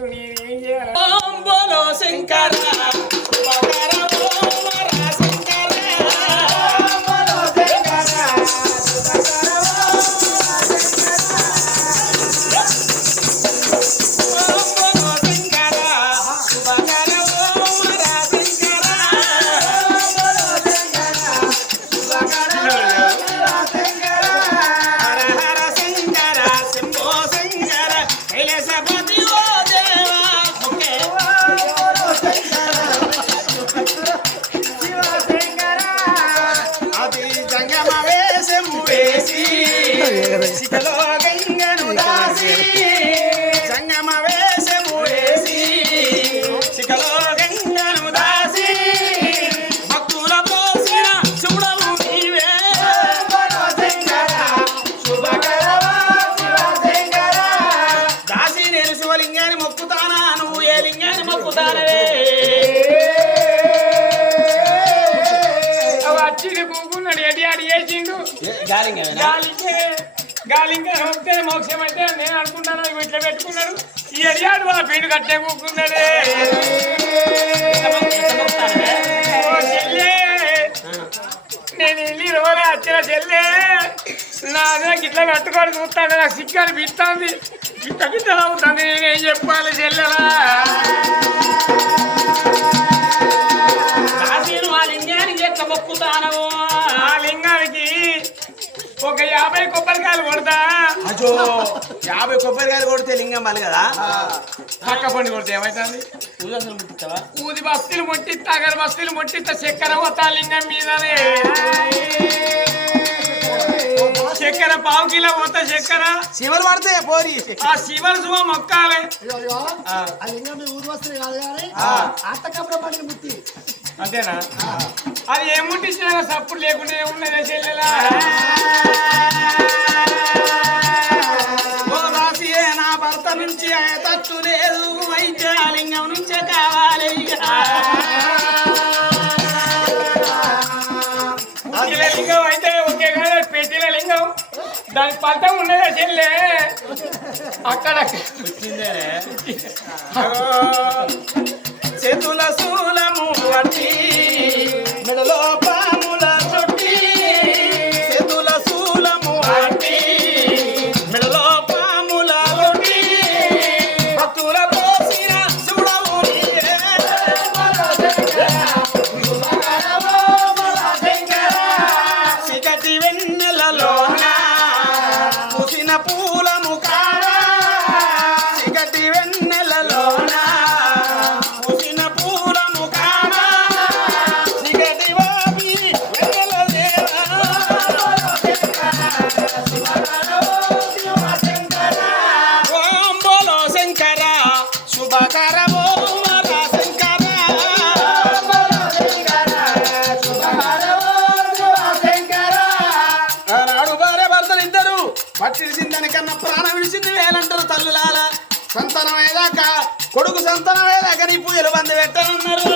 Hombo nos encarga. గాలి ఇంకా హోస్తే మోక్షం అయితే నేను అనుకుంటాను ఇవి ఇట్లా పెట్టుకున్నాడు. ఈ ఎడియాడు ఆ పిండి కట్టే కూకున్నాడే. నేను ఇల్లు రోజు వచ్చిన చెల్లే. నా దగ్గర ఇట్లా కట్టుకొని చూస్తాను నాకు సిగ్గాలు పిస్తుంది గిట్ట గిట్ట అవుతుంది నేనేం చెప్పాలి చెల్లెలా? దాసి నువ్వు ఆ లింగానికి ఎట్లా ఒక యాభై కొబ్బరికాయలు కొడతా. అజో. యాభై కొబ్బరికాయలు కొడితే లింగం మళ్ళీ కదా? పక్క పండి కొడితే ముట్టిస్తావా? ఊది బస్తీలు ముట్టిస్తా అగర బస్తీలు ముట్టిస్తా చక్కెర పోతా లింగం మీదనే. చక్కెర పావు కిలో పోతా చక్కెర. శివలు పడితే పోరి? ఆ శివల శుభ మొక్కాలి. ఆ. లింగం మీ ఊరు వస్తుంది కాదు కానీ ఆ. ఆటకబ్రహ్మణికి ముత్తి అంతేనా? అది ఏం ముట్టించినా సప్పుడు లేకుండా ఉన్నదే చెల్లెలా? నా భర్త నుంచి తట్టు లేదు అయితే ఆ లింగం నుంచే కావాలి. ఇక. లింగం అయితే ఒకే కాదు పెట్టిన లింగం. దాని ఫలితం ఉన్నదే చెల్లె. అక్కడ చేతుల శూలము పట్టి మెడలో కొడుకు సంతానం అయ్యేదాకా నీ పూజలు బంది పెట్టనున్నారు.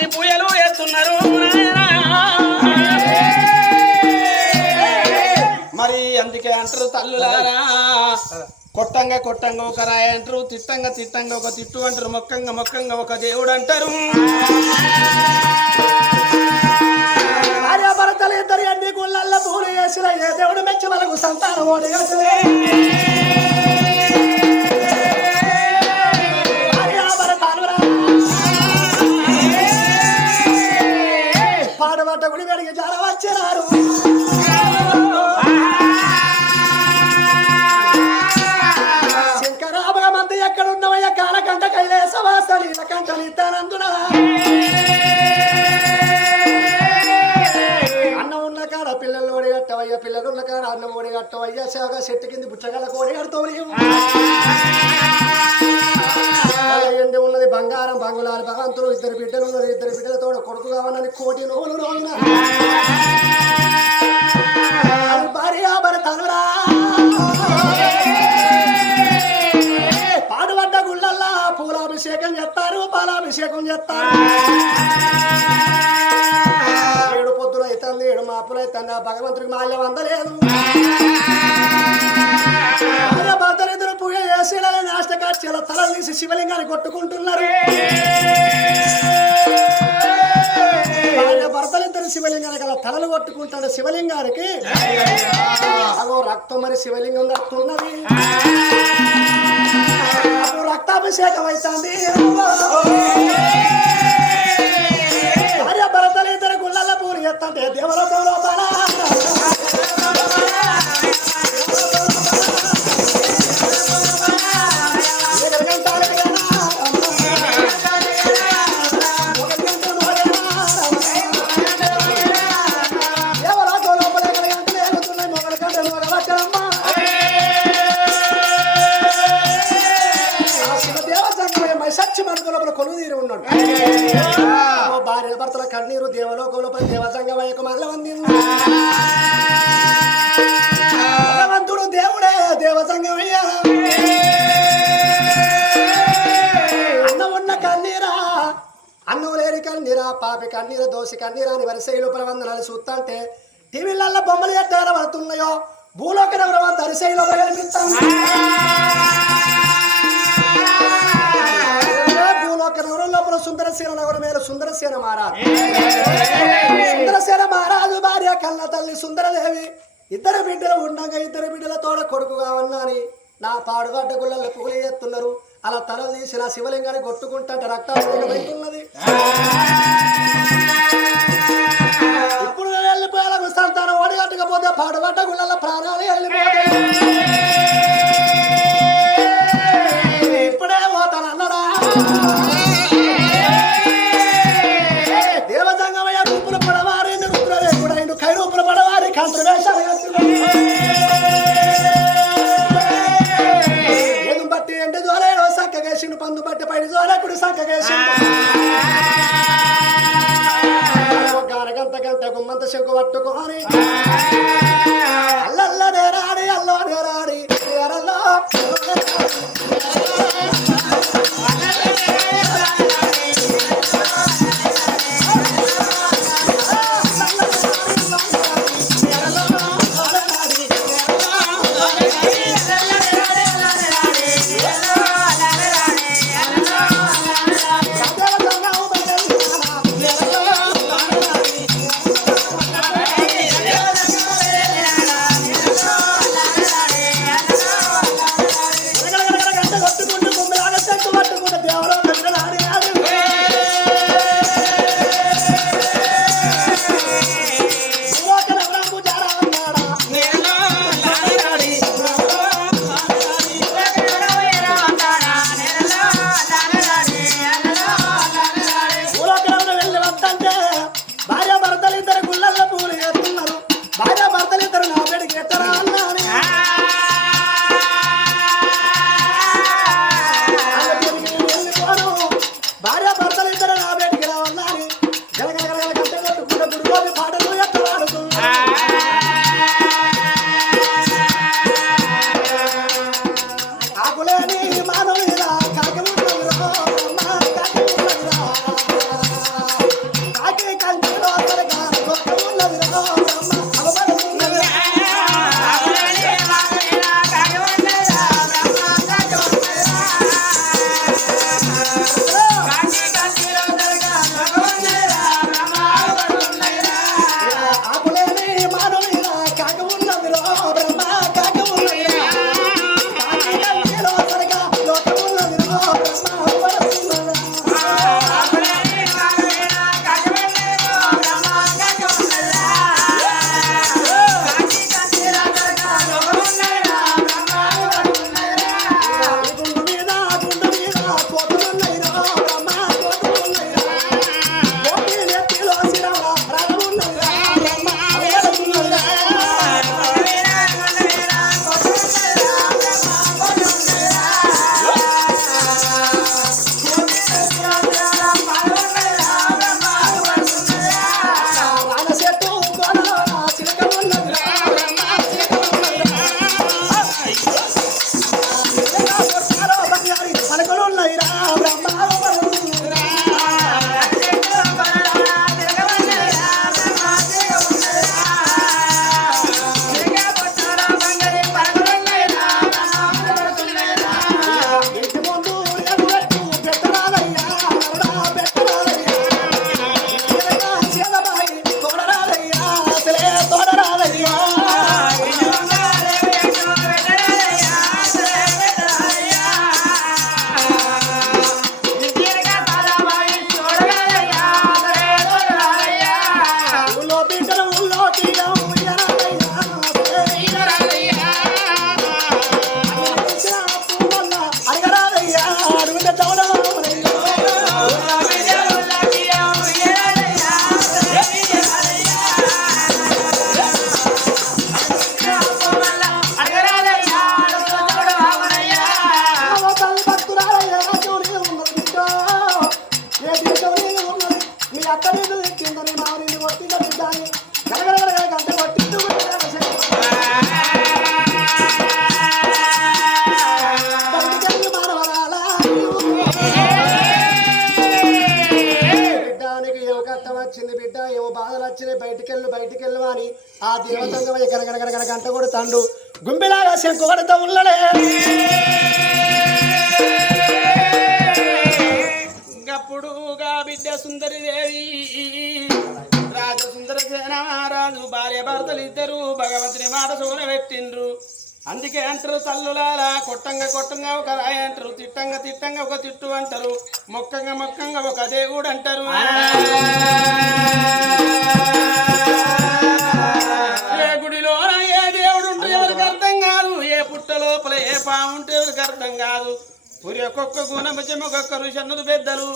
భగవంతుని పూజలు చేస్తున్నారు మరి అందుకే అంటారు తల్లులారా. కొట్టంగా కొట్టంగా ఒక రాయ అంటారు తిట్టంగా తిట్టంగా ఒక తిట్టు అంటారు మొక్కంగా మొక్కంగా ఒక దేవుడు అంటారు. భార్య భర్తలు ఇద్దరు ఎన్ని గుళ్ళల్లో పూలు చేసిన ఏ దేవుడు మెచ్చి మనకు సంతానం ఓడి కట్ట అయ్యాసాగా చెట్టు కింద బుచ్చగల కోడి కడతావు ఎండి ఉన్నది బంగారం బంగుళాలు భగవంతులు ఇద్దరు బిడ్డలు ఉన్నారు ఇద్దరు బిడ్డలతో కొడుకు కావాలని కోటి నోలు రోజున భార్య భరతనురా పాడుబడ్డ గుళ్ళల్లా పూలాభిషేకం చేస్తారు పాలాభిషేకం చేస్తారు. అవుతుంది ఏడు భగవంతుడికి మాల్యం అందలేదు భర్తలిద్దరు పూజ చేసి నాష్టకార్యాల తలలు తీసి శివలింగాన్ని కొట్టుకుంటున్నారు. భర్తలిద్దరు శివలింగానికి అలా తలలు కొట్టుకుంటాడు శివలింగానికి అగో రక్తం మరి శివలింగం దక్కున్నది రక్తాభిషేకం అవుతుంది. ఎత్తంటే దేవరా దేవరా పాపి కన్నీరు దోసి కన్నీరు అని వరిసై లోపల వందనాలు చూస్తుంటే టీవీలలో బొమ్మలు ఎట్లా పడుతున్నాయో? భూలోక నగరం వరిసై లోపల కనిపిస్తాం లోపల సుందరసేన నగరం మీద సుందరసేన మహారాజు? సుందరసేన మహారాజు భార్య కళ్ళ తల్లి సుందరదేవి ఇద్దరు బిడ్డలు ఉండగా ఇద్దరు బిడ్డల తోడ కొడుకు కావన్నాని నా పాడుగడ్డ గుళ్ళల్లో పుగులు చేస్తున్నారు. అలా తలలు తీసి నా శివలింగాన్ని కొట్టుకుంటే రక్తాభిషేకమవుతున్నది ఇప్పుడు వెళ్ళిపోయాలకు సంతానం ఓడిగట్టకపోతే పాడుగడ్డ గుళ్ళల్లో ప్రాణాలు వెళ్ళిపోతాయి. గారగంత గంట గుమ్మంత శంకు పట్టుకొని అల్లల్ల నేరాడి అల్లో నేరాడి నేరల్లో వచ్చింది బిడ్డ ఏమో బాధలు వచ్చినాయి బయటికెళ్ళు బయటికెళ్ళు అని ఆ దేవతంగ కనకనకనకన గంట కూడా తండు గుంపిలాగా శంకు కొడతా ఉన్నడే. గప్పుడుగా బిడ్డ సుందరి దేవి రాజు సుందర సేన మహారాజు భార్య భర్తలు ఇద్దరు భగవంతుని మాట సూన పెట్టిండ్రు. అందుకే అంటారు తల్లులాల కొట్టంగా కొట్టంగా ఒక రాయి అంటారు తిట్టంగా తిట్టంగా ఒక తిట్టు అంటారు మొక్కంగా మొక్కంగా ఒక దేవుడు అంటారు. ఏ గుడిలో ఏ దేవుడు ఉంటే ఎవరికి అర్థం కాదు ఏ పుట్ట లోపల ఏ పాము ఉంటే ఎవరికి అర్థం కాదు. పురి ఒక్కొక్క గుణం చెమ్మొక్కొక్క ఋషన్నులు పెద్దలు.